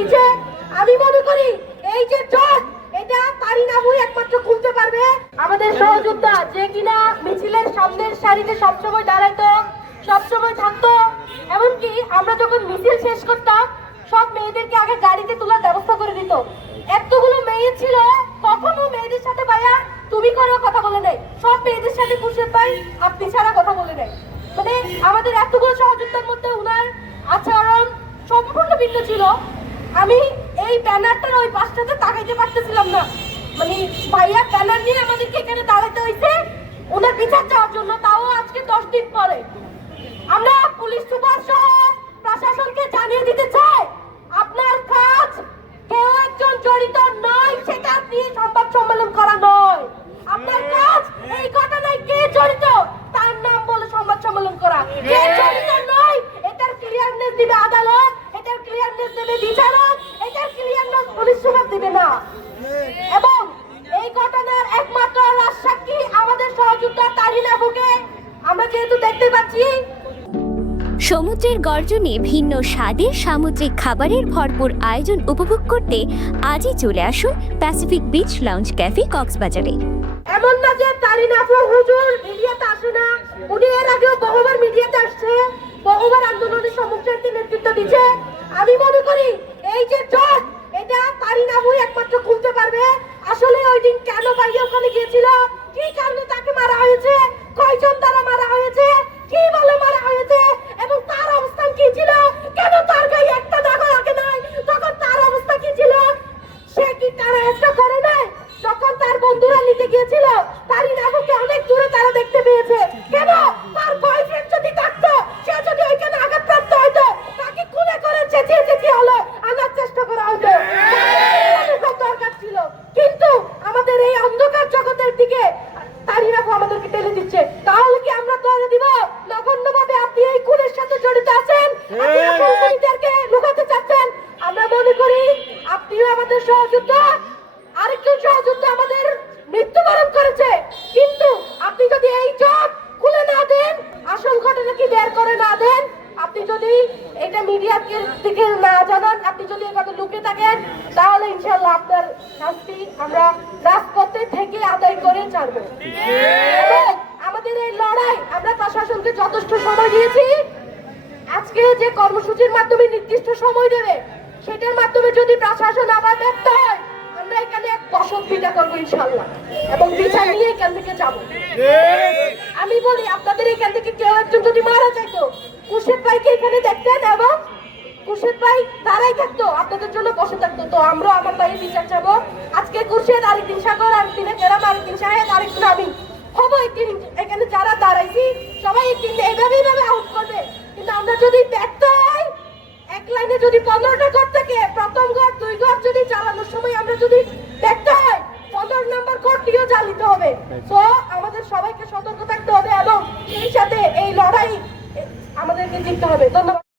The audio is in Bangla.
দিচ্ছে। আমি মনে করি এই যে জট, এটা তারিন আবুই একমাত্র খুলতে পারবে। আমাদের সহযোদ্ধা যে কিনা মিছিলের সামনের সারিতে সবসময় দাঁড়াইতো, সবসময় থাকতো, এমনকি আমরা যখন মিছিল শেষ করতাম সব মেয়েদেরকে আগে গাড়িতে তোলার ব্যবস্থা করে দিত। এতগুলো মেয়ে ছিল, কখনো মেয়েদের সাথে ভাইয়া তুমি করে কথা বলে নাই, সব মেয়েদের সাথে খুশি পাই আপনি ছাড়া কথা বলে নাই। মানে আমাদের এতগুলো সহযোদ্ধার মধ্যে উনার আচরণ সম্পূর্ণ ভিন্ন ছিল। আমি এই ব্যানারটার ওই পাশটাতে তাকাইতে পারতেছিলাম না। মানে ভাইয়া ব্যানার নিয়ে আমাদেরকে এখানে দাঁড়াতে হয়েছে ওনার বিচার চাওয়ার জন্য, তাও আজকে 10 দিন পরে। আমরা পুলিশ সুপার সহ প্রশাসনকে জানিয়ে দিতে চাই, আপনার কাজ কেউ একজন জড়িত নয় সেটা নিয়ে সংবাদ সম্মেলন করা নয়। আপনার কাজ এই ঘটনায় কে জড়িত তার নাম বলে সংবাদ সম্মেলন করা। কে জড়িত নয় এটার ক্লিয়ারনেস দিবে আদালত, এটার ক্লিয়ারনেস দেবে বিচারক, এটার ক্লিয়ারনেস পুলিশ সুপার দিবে না। এবং এই ঘটনার একমাত্র রাজসাক্ষী আমাদের সহযোদ্ধা তারিন আবুকে আমরা যেহেতু দেখতে পাচ্ছি। সমুদ্রের গর্জনে ভিন্ন স্বাদের সামুদ্রিক খাবারের ভরপুর আয়োজন উপভোগ করতে আজই চলে আসুন প্যাসিফিক বিচ লাউঞ্জ ক্যাফে কক্সবাজারে। এমন না যে তারিন আপু হুজুর মিডিয়াতে আসে না, উনি এর আগেও বহুবার মিডিয়াতে আসছে, বহুবার আন্দোলনের সম্মুখীন নেতৃত্ব দিচ্ছে। আমি মনে করি এই যে জট, এটা তারিন আবুই একমাত্র খুলতে পারবে। আসলে ওই দিন কেন ভাইয়া ওখানে গিয়েছিল, কি কারণে তাকে মারা হয়েছে, কয়জন দ্বারা মারা হয়েছে, কি বলে মারা হয়েছে, এবং তার অবস্থান কি ছিল, কেন তার গায়ে একটা দাগও লাগে নাই, তখন তার অবস্থা কি ছিল, সে কি তারা একটা করে নাই, যখন তার বন্ধুরা নিতে গিয়েছিল তারিন আবুকে অনেক দূরে তারা দেখতে পেয়েছে। কেন তার বয়ফ্রেন্ড যদি থাকতো, সে যদি ওইখানে আঘাতপ্রাপ্ত হতো, তাকে খুনে করে চেঁচিয়ে চেঁচিয়ে হলো আনার চেষ্টা করা হতো, দরকার ছিল। কিন্তু আমাদের এই অন্ধকার জগতের দিকে তারিন আপু আমাদেরকে টেনে দিচ্ছে। তাহলে কি আমরা ধরে দিব নগণ্যভাবে আপনি এই খুনের সাথে জড়িত আছেন, আপনি আপনাদেরকে লুকাতে চাচ্ছেন? আমরা মনে করি আপনিও আমাদের সহযোদ্ধা, আরেকজন সহযোদ্ধা আমাদের মৃত্যুবরণ করেছে। কিন্তু আপনি যদি এই জট খুলে না দেন, আসল ঘটনা কি বের করে না দেন, আপনি যদি এটা মিডিয়ার দিকে না জানান, আপনি যদি এভাবে লুকিয়ে থাকেন, তাহলে ইনশাআল্লাহ আপনার শাস্তি আমরা রাজপথে থেকে আদায় করে ছাড়বো। আমাদের এই লড়াই আমরা প্রশাসনকে যথেষ্ট সময় দিয়েছি। আজকে যে কর্মসূচির মাধ্যমে নির্দিষ্ট সময় দেবে, সেটার মাধ্যমে যদি প্রশাসন আবার ব্যর্থ হয়, আমরা এখানে এক দশক বিটা করবো ইনশাআল্লাহ, এবং বিচার নিয়ে এখান থেকে যাব। আমি বলি আপনাদের এখান থেকে কেউ একজন যদি মারা যাইতো, খুরশেদ ভাইকে এখানে দেখতেন এবং খুরশেদ ভাই দাঁড়াই থাকতো, আপনাদের জন্য বসে থাকতো। তো আমরা আমার ভাইয়ের বিচার চাবো। আজকে খুরশেদ, আরেকদিন সাগর, আরেকদিনে কেরাম, আরেকদিন শাহেদ, আরেকদিন আমি হবো। একদিন এখানে যারা দাঁড়াইছি সবাই একদিন এইভাবেই আউট করবে। কিন্তু আমরা যদি ব্যর্থ হই, এক লাইনে যদি 15টা ঘর থেকে প্রথম ঘর 2 ঘর যদি চালানোর সময় আমরা যদি ব্যর্থ হই, 15 নম্বর ঘরটিও জ্বালিতে হবে। তো আমাদের সবাইকে সতর্ক থাকতে হবে এবং সেই সাথে এই লড়াই আমাদেরকে জিততে হবে। ধন্যবাদ।